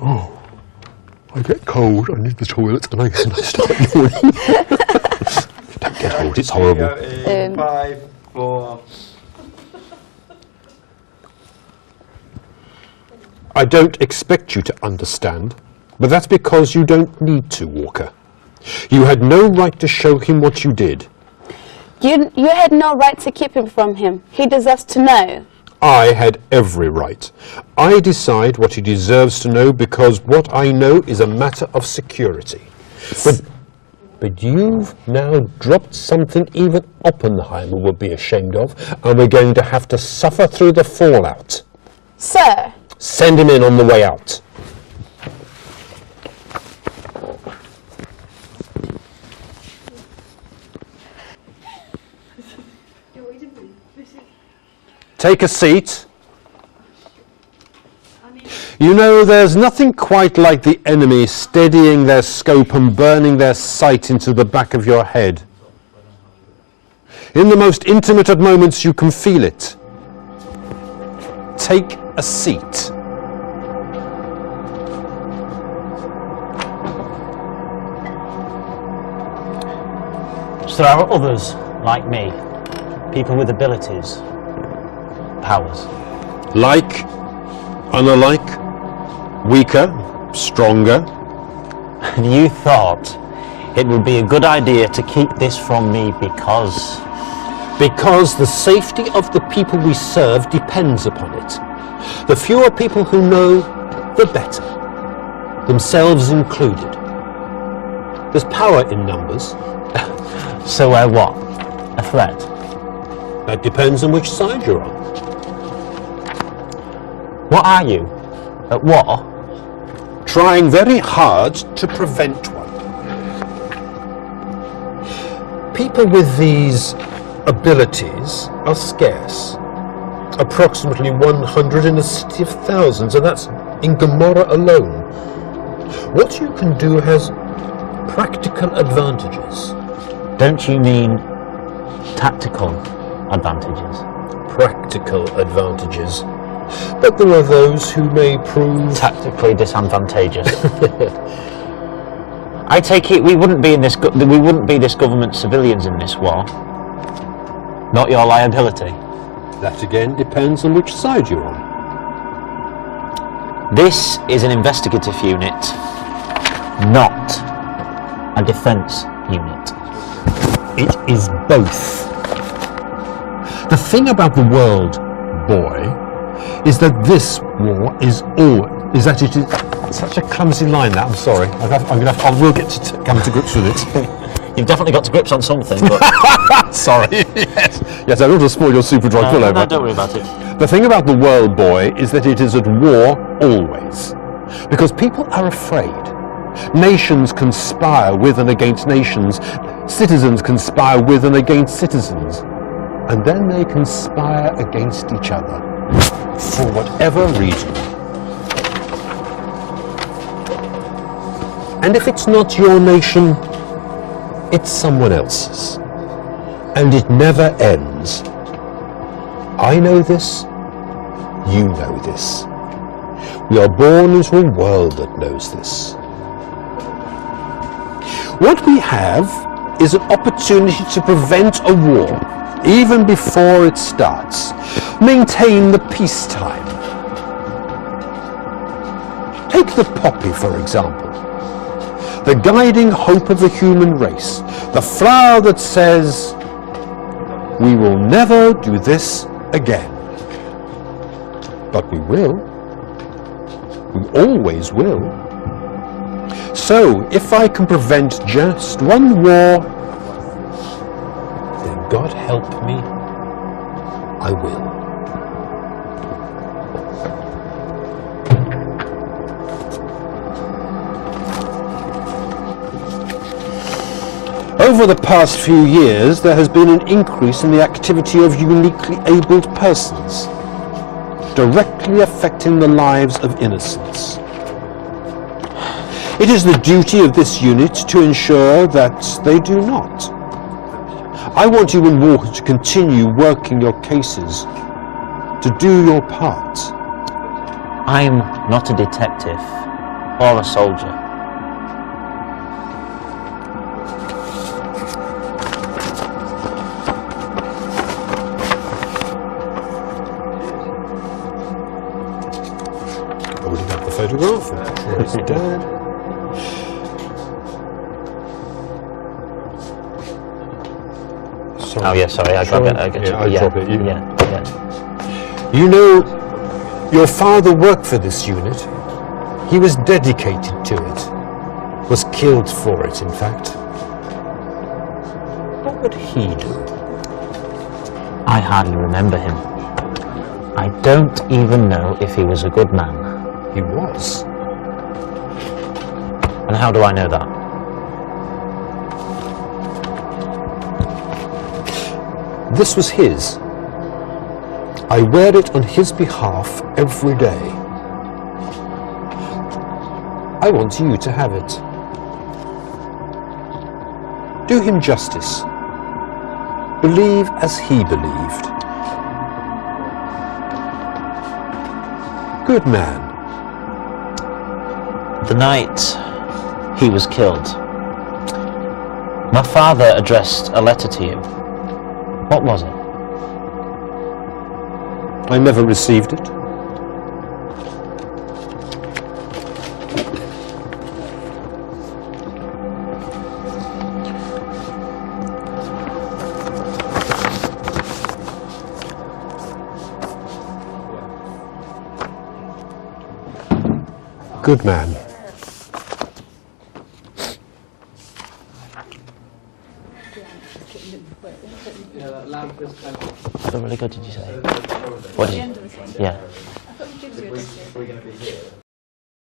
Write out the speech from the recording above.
Oh, I get cold, I need the toilet, and I start yawning. Don't get old, it's horrible. 5, 4. I don't expect you to understand, but that's because you don't need to, Walker. You had no right to show him what you did. You had no right to keep him from him. He deserves to know. I had every right. I decide what he deserves to know because what I know is a matter of security. But you've now dropped something even Oppenheimer would be ashamed of, and we're going to have to suffer through the fallout. Sir. Send him in on the way out. Take a seat. You know, there's nothing quite like the enemy steadying their scope and burning their sight into the back of your head. In the most intimate of moments, you can feel it. Take a seat. So there are others like me, people with abilities, powers. Like, unlike, weaker, stronger. And you thought it would be a good idea to keep this from me because... Because the safety of the people we serve depends upon it. The fewer people who know, the better. Themselves included. There's power in numbers. So we're what? A threat? That depends on which side you're on. What are you? At war? Trying very hard to prevent one. People with these abilities are scarce. Approximately 100 in a city of thousands, and that's in Gomorrah alone. What you can do has practical advantages. Don't you mean tactical advantages? Practical advantages. But there are those who may prove tactically disadvantageous. I take it we wouldn't be this government civilians in this war. Not your liability. That again depends on which side you're on. This is an investigative unit, not a defence unit. It is both. The thing about the world, boy, is that this war is that it is such a clumsy line. That I'm sorry. I will get to come to grips with it. You've definitely got to grips on something. But sorry. Yes. I don't want to spoil your super dry pullover. No, don't worry about it. The thing about the world, boy, is that it is at war always, because people are afraid. Nations conspire with and against nations. Citizens conspire with and against citizens. And then they conspire against each other, for whatever reason. And if it's not your nation, it's someone else's. And it never ends. I know this, you know this. We are born into a world that knows this. What we have is an opportunity to prevent a war, even before it starts. Maintain the peacetime. Take the poppy, for example. The guiding hope of the human race. The flower that says, we will never do this again. But we will. We always will. So, if I can prevent just one war, then God help me, I will. Over the past few years, there has been an increase in the activity of uniquely abled persons, directly affecting the lives of innocents. It is the duty of this unit to ensure that they do not. I want you and Walker to continue working your cases, to do your part. I'm not a detective or a soldier. Holding up the photograph. It's Dad. Sorry. Oh yeah, sorry, I grab it. I get Yeah, you. I drop it. Yeah. You know, your father worked for this unit. He was dedicated to it. Was killed for it, in fact. What would he do? I hardly remember him. I don't even know if he was a good man. He was. And how do I know that? This was his. I wear it on his behalf every day. I want you to have it. Do him justice. Believe as he believed. Good man. The night he was killed, my father addressed a letter to you. What was it? I never received it. Good man. So really good, did you say? What did you? Yeah.